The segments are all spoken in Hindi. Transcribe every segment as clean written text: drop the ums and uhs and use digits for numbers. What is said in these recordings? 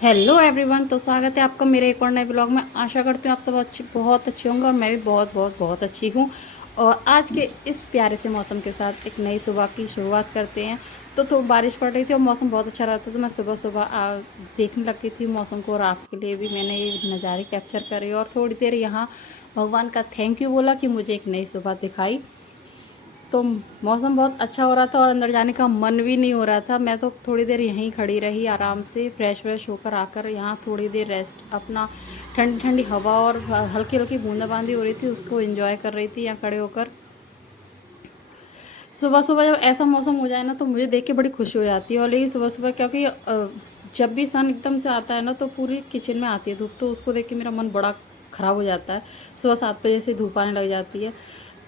Hello everyone. तो स्वागत है आपका मेरे एक और नए ब्लॉग में। आशा करती हूँ आप सब बहुत अच्छे होंगे और मैं भी बहुत बहुत बहुत अच्छी हूँ। और आज के इस प्यारे से मौसम के साथ एक नई सुबह की शुरुआत करते हैं। तो बारिश पड़ रही थी और मौसम बहुत अच्छा रहा था, तो मैं सुबह सुबह देखने लगी थी मौसम को, और आपके लिए भी मैंने ये नज़ारे कैप्चर करे और थोड़ी देर यहाँ भगवान का थैंक यू बोला कि मुझे एक नई सुबह दिखाई। तो मौसम बहुत अच्छा हो रहा था और अंदर जाने का मन भी नहीं हो रहा था। मैं तो थोड़ी देर यहीं खड़ी रही, आराम से फ्रेश व्रेश होकर आकर यहाँ थोड़ी देर रेस्ट, अपना ठंडी ठंडी हवा और हल्की हल्की बूंदाबांदी हो रही थी, उसको एंजॉय कर रही थी यहाँ खड़े होकर। सुबह सुबह जब ऐसा मौसम हो जाए ना तो मुझे देख के बड़ी खुशी हो जाती है। और लेकिन सुबह सुबह क्योंकि जब भी सन एकदम से आता है ना तो पूरी किचन में आती है धूप, तो उसको देख के मेरा मन बड़ा ख़राब हो जाता है। सुबह 7 बजे से धूप आने लग जाती है।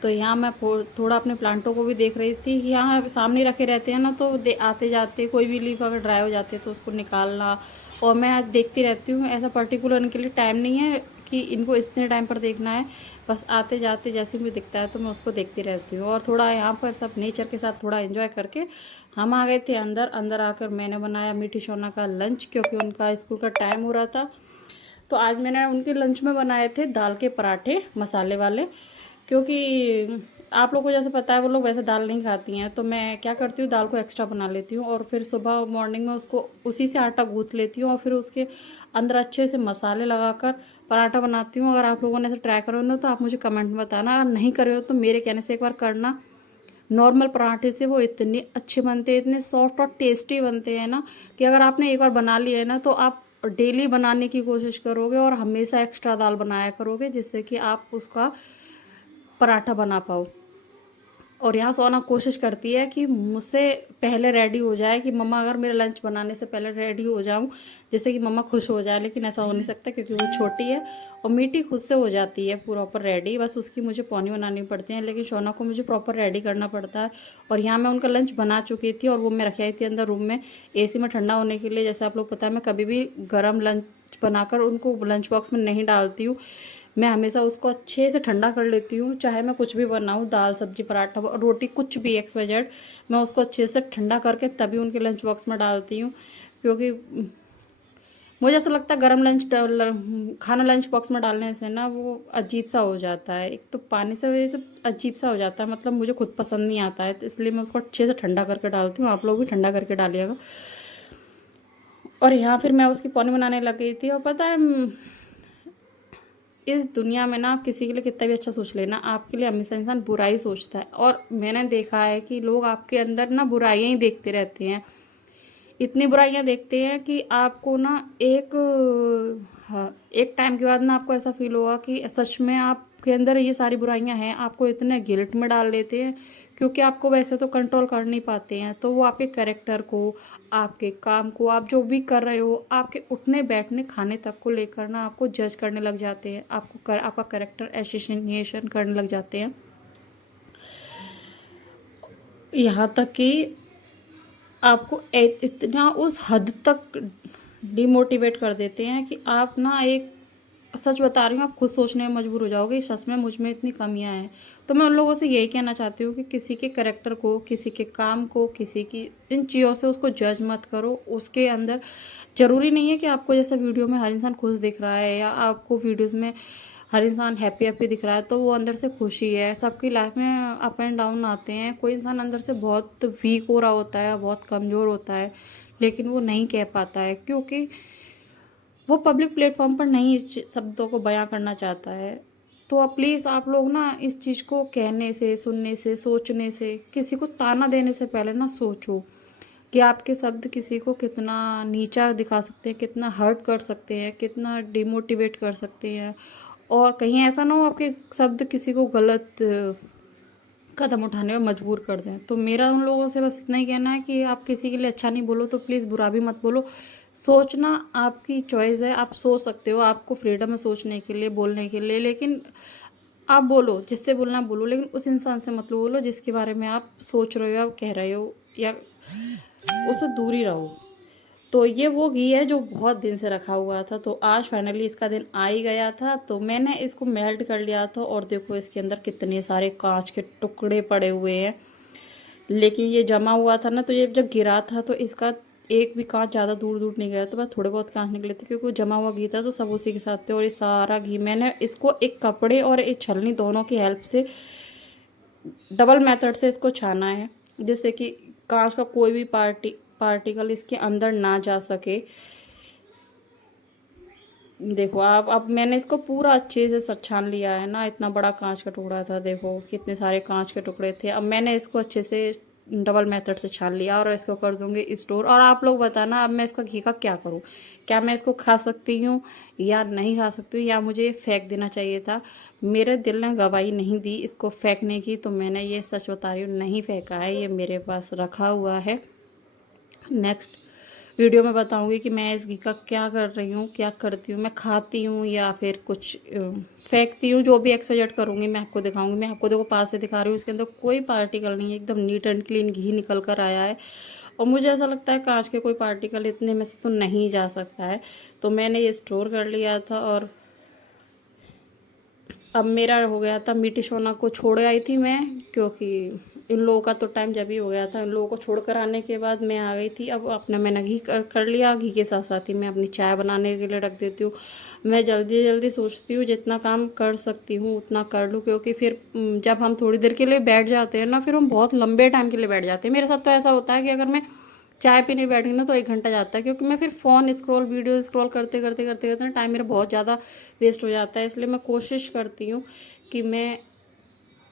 तो यहाँ मैं थोड़ा अपने प्लांटों को भी देख रही थी। यहाँ सामने रखे रहते हैं ना, तो आते जाते कोई भी लीफ अगर ड्राई हो जाती है तो उसको निकालना, और मैं आज देखती रहती हूँ। ऐसा पर्टिकुलर इनके लिए टाइम नहीं है कि इनको इतने टाइम पर देखना है, बस आते जाते जैसे भी दिखता है तो मैं उसको देखती रहती हूँ। और थोड़ा यहाँ पर सब नेचर के साथ थोड़ा एंजॉय करके हम आ गए थे अंदर। अंदर आकर मैंने बनाया मीठी सोना का लंच, क्योंकि उनका स्कूल का टाइम हो रहा था। तो आज मैंने उनके लंच में बनाए थे दाल के पराठे मसाले वाले, क्योंकि आप लोगों को जैसे पता है वो लोग वैसे दाल नहीं खाती हैं, तो मैं क्या करती हूँ दाल को एक्स्ट्रा बना लेती हूँ और फिर सुबह मॉर्निंग में उसको उसी से आटा गूँथ लेती हूँ और फिर उसके अंदर अच्छे से मसाले लगाकर पराठा बनाती हूँ। अगर आप लोगों ने ऐसे ट्राई करो ना तो आप मुझे कमेंट में बताना, अगर नहीं करे हो तो मेरे कहने से एक बार करना। नॉर्मल पराठे से वो इतने अच्छे बनते हैं, इतने सॉफ्ट और टेस्टी बनते हैं ना, कि अगर आपने एक बार बना लिया है ना तो आप डेली बनाने की कोशिश करोगे और हमेशा एक्स्ट्रा दाल बनाया करोगे, जिससे कि आप उसका पराठा बना पाओ। और यहाँ सोना कोशिश करती है कि मुझसे पहले रेडी हो जाए, कि मम्मा अगर मेरे लंच बनाने से पहले रेडी हो जाऊँ, जिससे कि मम्मा खुश हो जाए। लेकिन ऐसा हो नहीं सकता क्योंकि वो छोटी है और मीठी खुद से हो जाती है प्रॉपर रेडी, बस उसकी मुझे पौनी बनानी पड़ती है, लेकिन सोना को मुझे प्रॉपर रेडी करना पड़ता है। और यहाँ मैं उनका लंच बना चुकी थी और वो मैं रखी आई थी अंदर रूम में एसी में ठंडा होने के लिए। जैसे आप लोग पता है मैं कभी भी गर्म लंच बनाकर उनको लंच बॉक्स में नहीं डालती हूँ, मैं हमेशा उसको अच्छे से ठंडा कर लेती हूँ। चाहे मैं कुछ भी बनाऊँ, दाल सब्जी पराठा रोटी कुछ भी एक्स वाई जेड, मैं उसको अच्छे से ठंडा करके तभी उनके लंच बॉक्स में डालती हूँ। क्योंकि मुझे ऐसा लगता है गर्म खाना लंच बॉक्स में डालने से ना वो अजीब सा हो जाता है। एक तो पानी से वजह से अजीब सा हो जाता है, मतलब मुझे खुद पसंद नहीं आता है, तो इसलिए मैं उसको अच्छे से ठंडा करके डालती हूँ। आप लोग भी ठंडा करके डालिएगा। और यहाँ फिर मैं उसकी पौनी बनाने लग गई थी। और पता है इस दुनिया में ना किसी के लिए कितना भी अच्छा सोच लेना, आपके लिए हमेशा इंसान बुराई सोचता है। और मैंने देखा है कि लोग आपके अंदर ना बुराइयां ही देखते रहते हैं, इतनी बुराइयां देखते हैं कि आपको ना हाँ, एक टाइम के बाद ना आपको ऐसा फील होगा कि सच में आपके अंदर ये सारी बुराइयां हैं। आपको इतने गिल्ट में डाल देते हैं, क्योंकि आपको वैसे तो कंट्रोल कर नहीं पाते हैं, तो वो आपके कैरेक्टर को, आपके काम को, आप जो भी कर रहे हो, आपके उठने बैठने खाने तक को लेकर ना आपको जज करने लग जाते हैं, आपका कैरेक्टर एसोसिएशन करने लग जाते हैं। यहाँ तक कि आपको इतना उस हद तक डिमोटिवेट कर देते हैं कि आप ना एक, सच बता रही हूँ, आप खुद सोचने में मजबूर हो जाओगे सच में मुझ में इतनी कमियां हैं। तो मैं उन लोगों से यही कहना चाहती हूँ कि किसी के कैरेक्टर को, किसी के काम को, किसी की इन चीज़ों से उसको जज मत करो। उसके अंदर ज़रूरी नहीं है कि आपको जैसे वीडियो में हर इंसान खुश दिख रहा है या आपको वीडियोज़ में हर इंसान हैप्पी हैप्पी दिख रहा है तो वो अंदर से खुशी है। सबकी लाइफ में अप एंड डाउन आते हैं, कोई इंसान अंदर से बहुत वीक हो रहा होता है, बहुत कमज़ोर होता है, लेकिन वो नहीं कह पाता है क्योंकि वो पब्लिक प्लेटफॉर्म पर नहीं इस शब्दों को बयां करना चाहता है। तो अब प्लीज़ आप लोग ना इस चीज़ को कहने से, सुनने से, सोचने से, किसी को ताना देने से पहले ना सोचो कि आपके शब्द किसी को कितना नीचा दिखा सकते हैं, कितना हर्ट कर सकते हैं, कितना डिमोटिवेट कर सकते हैं। और कहीं ऐसा ना हो आपके शब्द किसी को गलत कदम उठाने में मजबूर कर दें। तो मेरा उन लोगों से बस इतना ही कहना है कि आप किसी के लिए अच्छा नहीं बोलो तो प्लीज़ बुरा भी मत बोलो। सोचना आपकी चॉइस है, आप सोच सकते हो, आपको फ्रीडम है सोचने के लिए, बोलने के लिए, लेकिन आप बोलो, जिससे बोलना बोलो, लेकिन उस इंसान से मत बोलो जिसके बारे में आप सोच रहे हो या कह रहे हो, या उससे दूर ही रहो। तो ये वो घी है जो बहुत दिन से रखा हुआ था, तो आज फाइनली इसका दिन आ ही गया था, तो मैंने इसको मेल्ट कर लिया था। और देखो इसके अंदर कितने सारे कांच के टुकड़े पड़े हुए हैं, लेकिन ये जमा हुआ था ना, तो ये जब गिरा था तो इसका एक भी कांच ज़्यादा दूर दूर नहीं गया, तो बस थोड़े बहुत कांच निकले थे क्योंकि जमा हुआ घी था तो सब उसी के साथ थे। और ये सारा घी मैंने इसको एक कपड़े और एक छलनी दोनों की हेल्प से डबल मेथड से इसको छाना है, जिससे कि कांच का कोई भी पार्टिकल इसके अंदर ना जा सके। देखो आप, अब मैंने इसको पूरा अच्छे से सब छान लिया है ना। इतना बड़ा कांच का टुकड़ा था, देखो कितने सारे कांच के टुकड़े थे। अब मैंने इसको अच्छे से डबल मेथड से छान लिया और इसको कर दूंगी स्टोर। और आप लोग बताना अब मैं इसका घी का क्या करूं, क्या मैं इसको खा सकती हूँ या नहीं खा सकती हूँ, या मुझे फेंक देना चाहिए था। मेरे दिल ने गवाही नहीं दी इसको फेंकने की, तो मैंने ये सच बता रही हूँ नहीं फेंका है, ये मेरे पास रखा हुआ है। नेक्स्ट वीडियो में बताऊंगी कि मैं इस घी का क्या कर रही हूँ, क्या करती हूँ, मैं खाती हूँ या फिर कुछ फेंकती हूँ। जो भी एक्सवाइजेड करूँगी मैं आपको दिखाऊंगी। मैं आपको देखो पास से दिखा रही हूँ, इसके अंदर कोई पार्टिकल नहीं है, एकदम नीट एंड क्लीन घी निकल कर आया है। और मुझे ऐसा लगता है कांच के कोई पार्टिकल इतने में से तो नहीं जा सकता है। तो मैंने ये स्टोर कर लिया था और अब मेरा हो गया था। मीठी सोना को छोड़ आई थी मैं, क्योंकि इन लोगों का तो टाइम जब ही हो गया था। इन लोगों को छोड़ कर आने के बाद मैं आ गई थी। अब अपना मैंने घी कर लिया। घी के साथ साथ ही मैं अपनी चाय बनाने के लिए रख देती हूँ। मैं जल्दी जल्दी सोचती हूँ जितना काम कर सकती हूँ उतना कर लूँ, क्योंकि फिर जब हम थोड़ी देर के लिए बैठ जाते हैं ना, फिर हम बहुत लंबे टाइम के लिए बैठ जाते हैं। मेरे साथ तो ऐसा होता है कि अगर मैं चाय पीने बैठी ना तो 1 घंटा जाता है, क्योंकि मैं फिर फ़ोन स्क्रॉल वीडियो स्क्रॉल करते करते करते करते ना टाइम मेरा बहुत ज़्यादा वेस्ट हो जाता है। इसलिए मैं कोशिश करती हूँ कि मैं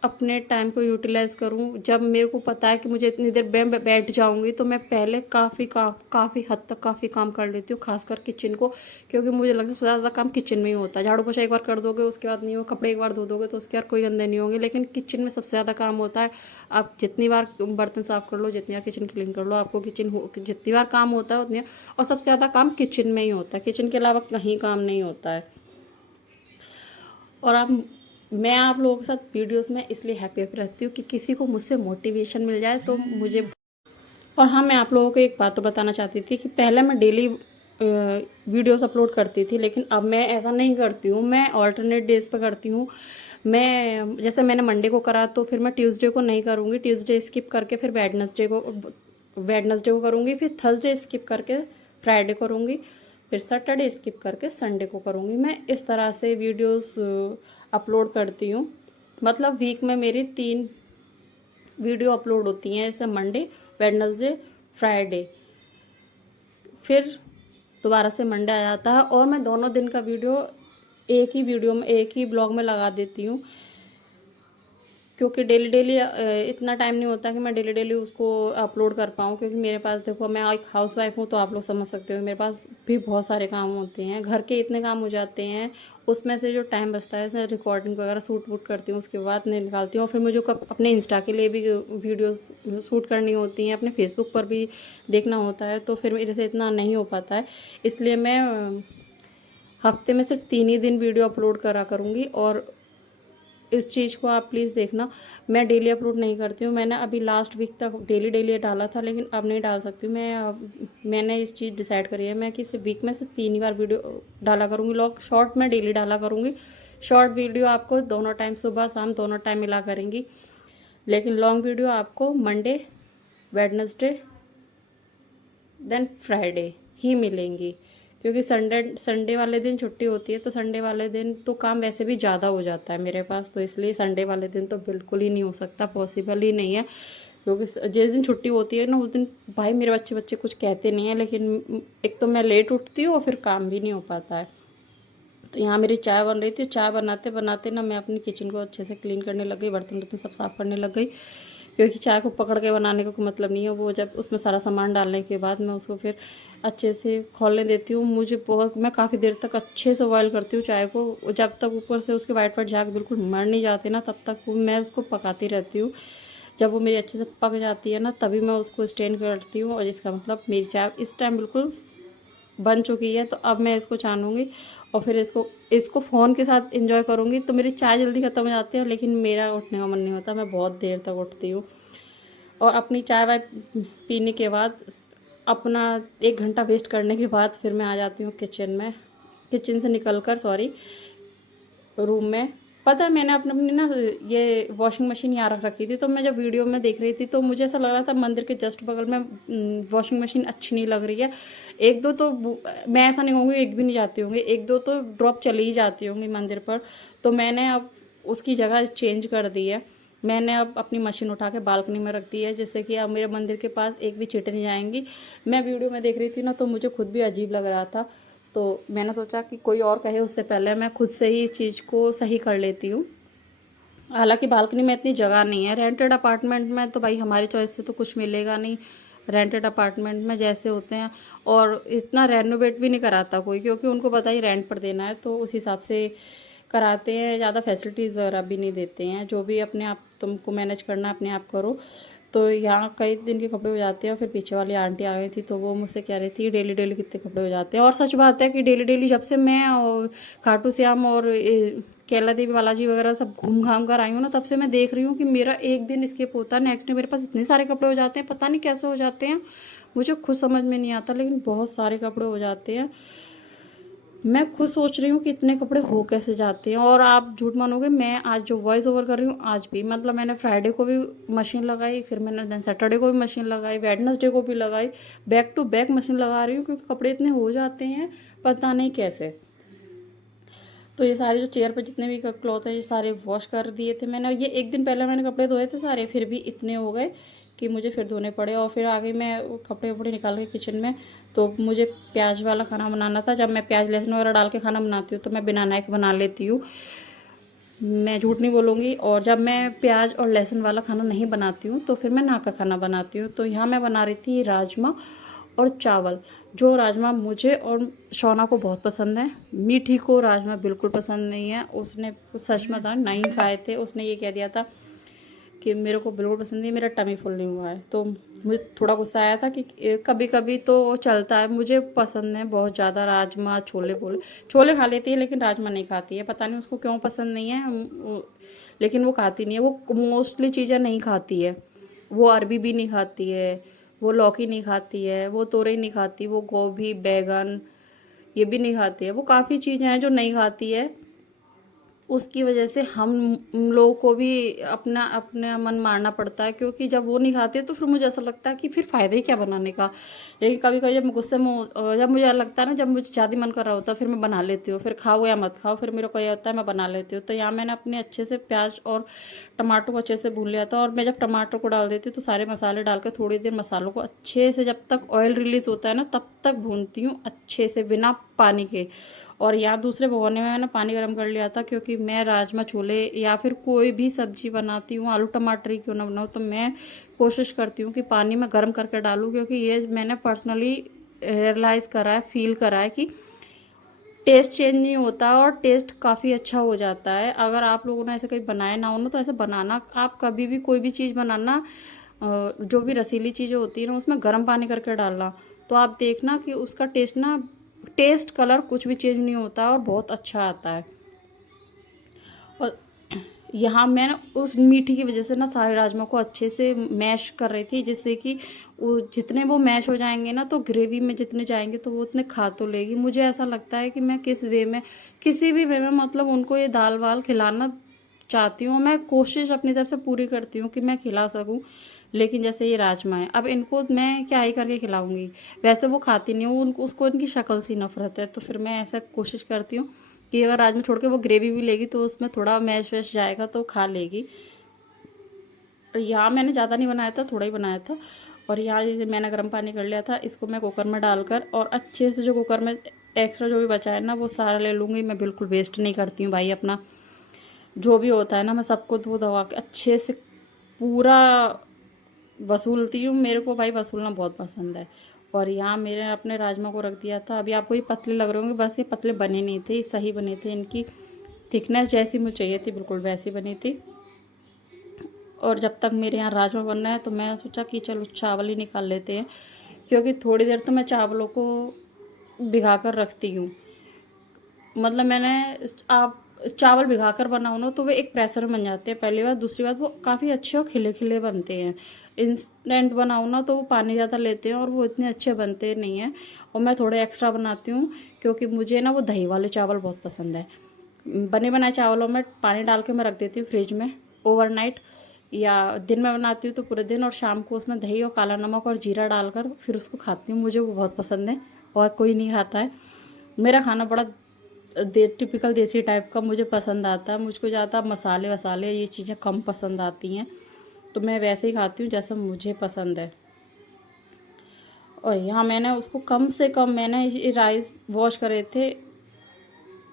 अपने टाइम को यूटिलाइज़ करूँ। जब मेरे को पता है कि मुझे इतनी देर बैठ जाऊँगी तो मैं पहले काफ़ी हद तक काफ़ी काम कर लेती हूँ, खासकर किचन को, क्योंकि मुझे लगता है सबसे ज़्यादा काम किचन में ही होता है। झाड़ू पोछा एक बार कर दोगे उसके बाद नहीं हो, कपड़े एक बार धो दोगे तो उसके बाद कोई गंदे नहीं होंगे, लेकिन किचन में सबसे ज़्यादा काम होता है। आप जितनी बार बर्तन साफ़ कर लो, जितनी बार किचन क्लीन कर लो, आपको जितनी बार काम होता है उतनी। और सबसे ज़्यादा काम किचन में ही होता है, किचन के अलावा कहीं काम नहीं होता है। और आप मैं आप लोगों के साथ वीडियोस में इसलिए हैप्पी रहती हूँ कि किसी को मुझसे मोटिवेशन मिल जाए तो मुझे। और हाँ, मैं आप लोगों को एक बात तो बताना चाहती थी कि पहले मैं डेली वीडियोस अपलोड करती थी, लेकिन अब मैं ऐसा नहीं करती हूँ। मैं ऑल्टरनेट डेज पे करती हूँ। मैं जैसे मैंने मंडे को करा तो फिर मैं ट्यूसडे को नहीं करूँगी, ट्यूसडे स्किप करके फिर वेडनेसडे को करूँगी, फिर थर्सडे स्किप करके फ्राइडे करूँगी, फिर सैटरडे स्किप करके संडे को करूँगी। मैं इस तरह से वीडियोस अपलोड करती हूँ। मतलब वीक में मेरी 3 वीडियो अपलोड होती हैं, जैसे मंडे, वेडनेसडे, फ्राइडे। फिर दोबारा से मंडे आ जाता है और मैं दोनों दिन का वीडियो एक ही ब्लॉग में लगा देती हूँ, क्योंकि डेली डेली इतना टाइम नहीं होता कि मैं डेली डेली उसको अपलोड कर पाऊँ। क्योंकि मेरे पास देखो, मैं एक हाउसवाइफ हूँ तो आप लोग समझ सकते हो, मेरे पास भी बहुत सारे काम होते हैं, घर के इतने काम हो जाते हैं। उसमें से जो टाइम बचता है, जैसे रिकॉर्डिंग वगैरह शूट वूट करती हूँ, उसके बाद निकालती हूँ। और फिर मुझे अपने इंस्टा के लिए भी वीडियोस शूट करनी होती हैं, अपने फेसबुक पर भी देखना होता है, तो फिर मेरे से इतना नहीं हो पाता है। इसलिए मैं हफ्ते में सिर्फ 3 ही दिन वीडियो अपलोड करा करूँगी। और इस चीज़ को आप प्लीज़ देखना, मैं डेली अपलोड नहीं करती हूँ। मैंने अभी लास्ट वीक तक डेली डेली डाला था, लेकिन अब नहीं डाल सकती हूँ। मैंने इस चीज़ डिसाइड करी है मैं कि सिर्फ वीक में सिर्फ 3 ही बार वीडियो डाला करूँगी। लॉन्ग शॉर्ट में डेली डाला करूँगी। शॉर्ट वीडियो आपको दोनों टाइम, सुबह शाम दोनों टाइम मिला करेंगी, लेकिन लॉन्ग वीडियो आपको मंडे, वेडनेसडे, देन फ्राइडे ही मिलेंगी। क्योंकि संडे वाले दिन छुट्टी होती है, तो संडे वाले दिन तो काम वैसे भी ज़्यादा हो जाता है मेरे पास, तो इसलिए संडे वाले दिन तो बिल्कुल ही नहीं हो सकता, पॉसिबल ही नहीं है। क्योंकि जिस दिन छुट्टी होती है ना, उस दिन भाई मेरे बच्चे कुछ कहते नहीं हैं, लेकिन एक तो मैं लेट उठती हूँ और फिर काम भी नहीं हो पाता है। तो यहाँ मेरी चाय बन रही थी, चाय बनाते बनाते ना मैं अपनी किचन को अच्छे से क्लीन करने लग गई, बर्तन वर्तन सब साफ़ करने लग गई। क्योंकि चाय को पकड़ के बनाने का कोई मतलब नहीं है, वो जब उसमें सारा सामान डालने के बाद मैं उसको फिर अच्छे से खौलने देती हूँ। मैं काफ़ी देर तक अच्छे से बॉयल करती हूँ चाय को, जब तक ऊपर से उसके वाइट वाइट झाग बिल्कुल मर नहीं जाते ना, तब तक मैं उसको पकाती रहती हूँ। जब वो मेरी अच्छे से पक जाती है ना, तभी मैं उसको स्टेन करती हूँ, और इसका मतलब मेरी चाय इस टाइम बिल्कुल बन चुकी है। तो अब मैं इसको छानूंगी और फिर इसको इसको फ़ोन के साथ एंजॉय करूँगी। तो मेरी चाय जल्दी ख़त्म हो जाती है, लेकिन मेरा उठने का मन नहीं होता, मैं बहुत देर तक उठती हूँ। और अपनी चाय वाय पीने के बाद, अपना 1 घंटा वेस्ट करने के बाद, फिर मैं आ जाती हूँ किचन में, किचन से निकल कर, सॉरी, रूम में। पता है मैंने अपने अपनी ना ये वॉशिंग मशीन यहाँ रख रखी थी, तो मैं जब वीडियो में देख रही थी तो मुझे ऐसा लग रहा था मंदिर के जस्ट बगल में वॉशिंग मशीन अच्छी नहीं लग रही है। एक दो तो मैं ऐसा नहीं कहूँगी एक भी नहीं जाती होंगी, एक दो तो ड्रॉप चली ही जाती होंगी मंदिर पर। तो मैंने अब उसकी जगह चेंज कर दी है। मैंने अब अपनी मशीन उठा के बालकनी में रख दी है, जिससे कि अब मेरे मंदिर के पास एक भी चींटी नहीं जाएंगी। मैं वीडियो में देख रही थी ना तो मुझे खुद भी अजीब लग रहा था, तो मैंने सोचा कि कोई और कहे उससे पहले मैं खुद से ही इस चीज़ को सही कर लेती हूँ। हालांकि बालकनी में इतनी जगह नहीं है, रेंटेड अपार्टमेंट में तो भाई हमारी चॉइस से तो कुछ मिलेगा नहीं। रेंटेड अपार्टमेंट में जैसे होते हैं, और इतना रेनोवेट भी नहीं कराता कोई, क्योंकि उनको पता ही रेंट पर देना है, तो उस हिसाब से कराते हैं। ज़्यादा फैसिलिटीज़ वगैरह भी नहीं देते हैं। जो भी अपने आप तुमको मैनेज करना है अपने आप करो। तो यहाँ कई दिन के कपड़े हो जाते हैं। फिर पीछे वाली आंटी आ गई थी तो वो मुझसे कह रही थी डेली डेली कितने कपड़े हो जाते हैं। और सच बात है कि डेली डेली जब से मैं और खाटू श्याम और कैला देवी बालाजी वगैरह सब घूम घाम कर आई हूँ ना, तब से मैं देख रही हूँ कि मेरा एक दिन स्किप होता है, नेक्स्ट डे मेरे पास इतने सारे कपड़े हो जाते हैं, पता नहीं कैसे हो जाते हैं, मुझे खुद समझ में नहीं आता, लेकिन बहुत सारे कपड़े हो जाते हैं। मैं खुद सोच रही हूँ कि इतने कपड़े हो कैसे जाते हैं। और आप झूठ मानोगे, मैं आज जो वॉइस ओवर कर रही हूँ आज भी, मतलब मैंने फ्राइडे को भी मशीन लगाई, फिर मैंने देन सैटरडे को भी मशीन लगाई, वेडनेसडे को भी लगाई, बैक टू बैक मशीन लगा रही हूँ, क्योंकि कपड़े इतने हो जाते हैं पता नहीं कैसे। तो ये सारे जो चेयर पर जितने भी क्लॉथ है ये सारे वॉश कर दिए थे मैंने। ये एक दिन पहले मैंने कपड़े धोए थे सारे, फिर भी इतने हो गए कि मुझे फिर धोने पड़े। और फिर आगे मैं वो कपड़े वपड़े निकाल के किचन में, तो मुझे प्याज वाला खाना बनाना था। जब मैं प्याज लहसुन वगैरह डाल के खाना बनाती हूँ तो मैं बिना नायक बना लेती हूँ, मैं झूठ नहीं बोलूँगी। और जब मैं प्याज और लहसुन वाला खाना नहीं बनाती हूँ तो फिर मैं नहा कर खाना बनाती हूँ। तो यहाँ मैं बना रही थी राजमा और चावल। जो राजमा मुझे और शौना को बहुत पसंद है, मीठी को राजमा बिल्कुल पसंद नहीं है। उसने सच में था नहीं खाए थे, उसने ये कह दिया था कि मेरे को बिल्कुल पसंद नहीं, मेरा टमी फुल नहीं हुआ है। तो मुझे थोड़ा गुस्सा आया था कि कभी कभी तो चलता है, मुझे पसंद है बहुत ज़्यादा राजमा छोले। बोले छोले खा लेती है लेकिन राजमा नहीं खाती है, पता नहीं उसको क्यों पसंद नहीं है। लेकिन वो खाती नहीं है, वो मोस्टली चीज़ें नहीं खाती है। वो अरबी भी नहीं खाती है, वो लौकी नहीं खाती है, वो तोरई नहीं खाती, वो गोभी बैगन ये भी नहीं खाती है। वो काफ़ी चीज़ें हैं जो नहीं खाती है। उसकी वजह से हम लोगों को भी अपना अपना मन मारना पड़ता है, क्योंकि जब वो नहीं खाते तो फिर मुझे ऐसा लगता है कि फिर फ़ायदा ही क्या बनाने का। लेकिन कभी कभी जब मैं गुस्से में जब मुझे लगता है ना, जब मुझे ज़्यादा मन कर रहा होता है फिर मैं बना लेती हूँ। फिर खाओ या मत खाओ, फिर मेरे को ये होता है मैं बना लेती हूँ। तो यहाँ मैंने अपने अच्छे से प्याज और टमाटर को अच्छे से भून लिया था। और मैं जब टमाटर को डाल देती हूँ तो सारे मसाले डाल कर थोड़ी देर मसालों को अच्छे से, जब तक ऑयल रिलीज़ होता है ना तब तक भूनती हूँ अच्छे से बिना पानी के। और यहाँ दूसरे भगोने में मैंने पानी गर्म कर लिया था, क्योंकि मैं राजमा छोले या फिर कोई भी सब्ज़ी बनाती हूँ, आलू टमाटर ही क्यों ना बनाऊँ, तो मैं कोशिश करती हूँ कि पानी में गर्म करके डालूँ। क्योंकि ये मैंने पर्सनली रियलाइज़ करा है, फील करा है कि टेस्ट चेंज नहीं होता और टेस्ट काफ़ी अच्छा हो जाता है। अगर आप लोगों ने ऐसे कभी बनाया ना हो ना, तो ऐसे बनाना आप कभी भी कोई भी चीज़ बनाना, जो भी रसीली चीज़ें होती है ना उसमें गर्म पानी करके डालना, तो आप देखना कि उसका टेस्ट ना, टेस्ट कलर कुछ भी चेंज नहीं होता और बहुत अच्छा आता है। और यहाँ मैं ना उस मीठी की वजह से ना सारे राजमा को अच्छे से मैश कर रही थी, जिससे कि वो जितने वो मैश हो जाएंगे ना तो ग्रेवी में जितने जाएंगे तो वो उतने खा तो लेगी। मुझे ऐसा लगता है कि मैं किस वे में, किसी भी वे में, मतलब उनको ये दाल वाल खिलाना चाहती हूँ। मैं कोशिश अपनी तरफ से पूरी करती हूँ कि मैं खिला सकूँ। लेकिन जैसे ये राजमा है, अब इनको मैं क्या ही करके खिलाऊंगी, वैसे वो खाती नहीं हूँ, उनको उसको इनकी शक्ल से नफरत है। तो फिर मैं ऐसा कोशिश करती हूँ कि अगर राजमा छोड़ के वो ग्रेवी भी लेगी तो उसमें थोड़ा मैश वैश जाएगा तो खा लेगी। और यहाँ मैंने ज़्यादा नहीं बनाया था, थोड़ा ही बनाया था। और यहाँ जैसे मैंने गर्म पानी कर लिया था, इसको मैं कुकर में डालकर और अच्छे से जो कुकर में एक्स्ट्रा जो भी बचा है ना वो सारा ले लूँगी। मैं बिल्कुल वेस्ट नहीं करती हूँ भाई, अपना जो भी होता है ना मैं सबको धो धवा के अच्छे से पूरा वसूलती हूँ। मेरे को भाई वसूलना बहुत पसंद है। और यहाँ मेरे अपने राजमा को रख दिया था। अभी आपको ये पतले लग रहे होंगे, बस ये पतले बने नहीं थे, सही बने थे। इनकी थिकनेस जैसी मुझे चाहिए थी बिल्कुल वैसी बनी थी। और जब तक मेरे यहाँ राजमा बन रहा है तो मैंने सोचा कि चलो चावल ही निकाल लेते हैं, क्योंकि थोड़ी देर तो मैं चावलों को भिगा कर रखती हूँ। मतलब मैंने, आप चावल भिगा कर बनाओ ना तो वे एक प्रेशर में बन जाते हैं पहली बात। दूसरी बात वो काफ़ी अच्छे और खिले खिले बनते हैं। इंस्टेंट बनाओ ना तो वो पानी ज़्यादा लेते हैं और वो इतने अच्छे बनते नहीं हैं। और मैं थोड़े एक्स्ट्रा बनाती हूँ, क्योंकि मुझे ना वो दही वाले चावल बहुत पसंद है। बने बनाए चावलों में पानी डाल के मैं रख देती हूँ फ्रिज में ओवरनाइट, या दिन में बनाती हूँ तो पूरे दिन, और शाम को उसमें दही और काला नमक और जीरा डालकर फिर उसको खाती हूँ। मुझे वो बहुत पसंद है और कोई नहीं खाता है। मेरा खाना बड़ा टिपिकल देसी टाइप का मुझे पसंद आता है। मुझको ज़्यादा मसाले वसाले ये चीज़ें कम पसंद आती हैं, तो मैं वैसे ही खाती हूँ जैसा मुझे पसंद है। और यहाँ मैंने उसको कम से कम मैंने ये राइस वॉश करे थे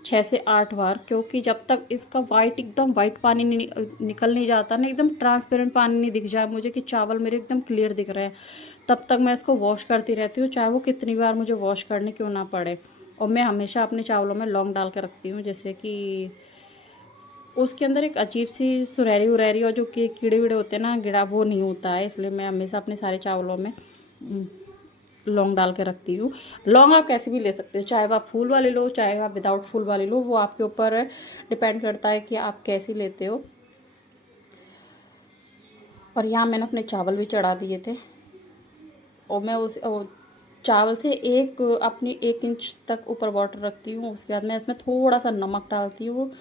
6 से 8 बार, क्योंकि जब तक इसका वाइट एकदम वाइट पानी नहीं निकल नहीं जाता ना, एकदम ट्रांसपेरेंट पानी नहीं दिख जाए मुझे कि चावल मेरे एकदम क्लियर दिख रहे हैं, तब तक मैं इसको वॉश करती रहती हूँ, चाहे वो कितनी बार मुझे वॉश करने क्यों ना पड़े। और मैं हमेशा अपने चावलों में लौंग डाल के रखती हूँ, जैसे कि उसके अंदर एक अजीब सी सुरहरी उरहरी और जो कि कीड़े वीड़े होते हैं ना, गिड़ा, वो नहीं होता है, इसलिए मैं हमेशा अपने सारे चावलों में लौंग डाल के रखती हूँ। लौंग आप कैसे भी ले सकते हो, चाहे आप फूल वाली लो चाहे आप विदाउट फूल वाली लो, वो आपके ऊपर डिपेंड करता है कि आप कैसी लेते हो। और यहाँ मैंने अपने चावल भी चढ़ा दिए थे, और मैं उस चावल से अपनी 1 इंच तक ऊपर वाटर रखती हूँ। उसके बाद मैं इसमें थोड़ा सा नमक डालती हूँ,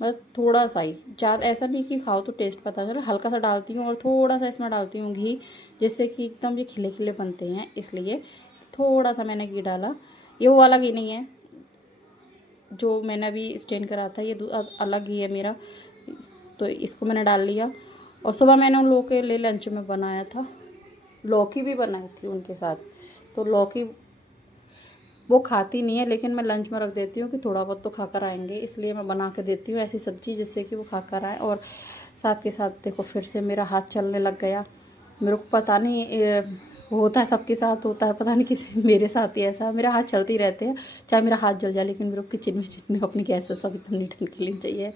बस थोड़ा सा ही, ज़्यादा ऐसा नहीं कि खाओ तो टेस्ट पता चले, हल्का सा डालती हूँ। और थोड़ा सा इसमें डालती हूँ घी, जिससे कि एकदम ये खिले खिले बनते हैं, इसलिए थोड़ा सा मैंने घी डाला। ये वो वाला घी नहीं है जो मैंने अभी स्टेन करा था, ये अलग घी है मेरा, तो इसको मैंने डाल लिया। और सुबह मैंने उन लोगों के लिए लंच में बनाया था, लौकी भी बनाई थी उनके साथ, तो लौकी वो खाती नहीं है, लेकिन मैं लंच में रख देती हूँ कि थोड़ा बहुत तो खाकर आएंगे, इसलिए मैं बना के देती हूँ ऐसी सब्ज़ी जिससे कि वो खाकर आए। और साथ के साथ देखो फिर से मेरा हाथ चलने लग गया। मेरे को पता नहीं होता है, सबके साथ होता है, पता नहीं किसी मेरे साथ ही ऐसा, मेरा हाथ चलते ही रहते हैं, चाहे मेरा हाथ जल जाए, लेकिन मेरे को किचन में अपनी गैस पे सब इतनी ठंड के लिए चाहिए